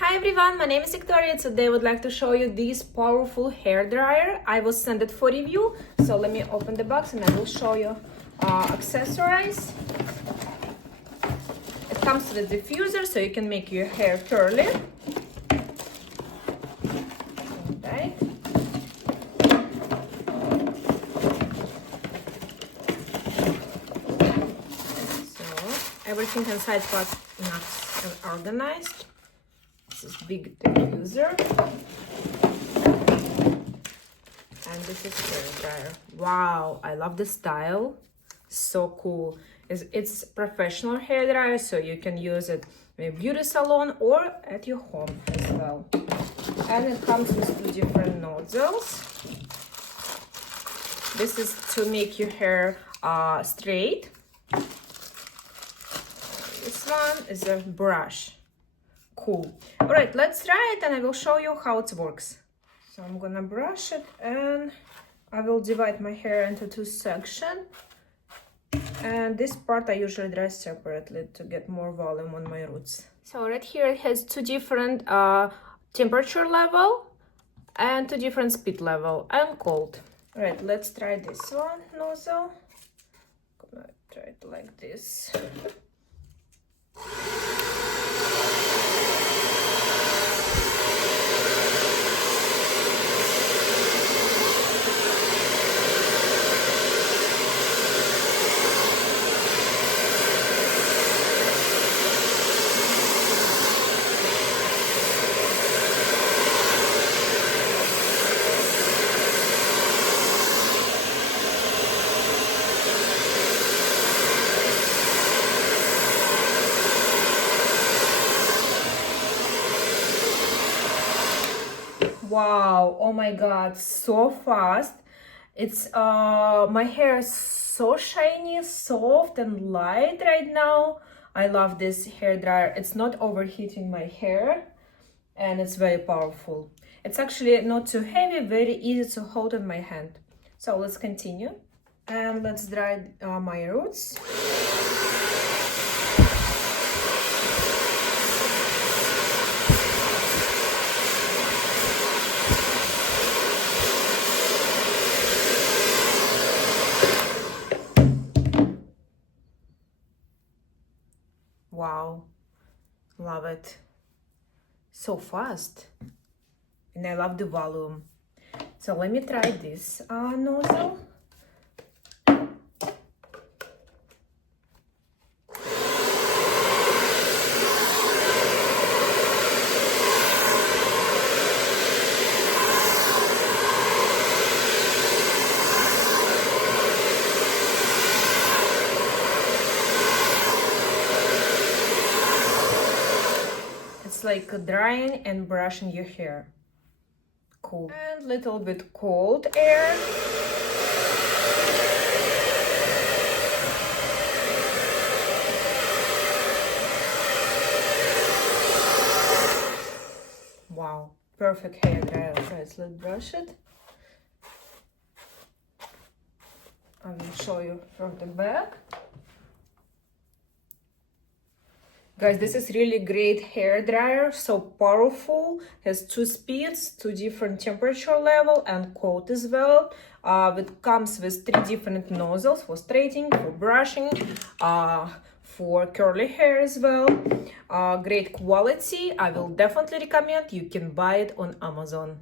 Hi everyone, my name is Victoria. Today I would like to show you this powerful hair dryer. I will send it for review, so let me open the box and I will show you accessories. It comes with a diffuser so you can make your hair curly. Okay. So everything inside was not organized. This is big diffuser, and this is hair dryer. Wow, I love the style, so cool. It's professional hair dryer, so you can use it in a beauty salon or at your home as well. And it comes with two different nozzles. This is to make your hair straight. This one is a brush. Cool. All right, let's try it and I will show you how it works. So I'm gonna brush it and I will divide my hair into two sections. And this part I usually dry separately to get more volume on my roots. So right here it has two different temperature level and two different speed level and cold. All right, let's try this one nozzle. I'm gonna try it like this. Wow, oh my god, so fast. It's my hair is so shiny, soft and light right now. I love this hair dryer. It's not overheating my hair and it's very powerful. It's actually not too heavy, very easy to hold in my hand. So let's continue and let's dry my roots. Wow, love it. So fast. And I love the volume. So let me try this nozzle. It's like drying and brushing your hair. Cool. And little bit cold air. Wow, perfect hair dryer. Guys, let's brush it. I will show you from the back. Guys, this is really great hair dryer, so powerful, has two speeds, two different temperature level and cold as well. It comes with three different nozzles for straightening, for brushing, for curly hair as well. Great quality. I will definitely recommend. You can buy it on Amazon.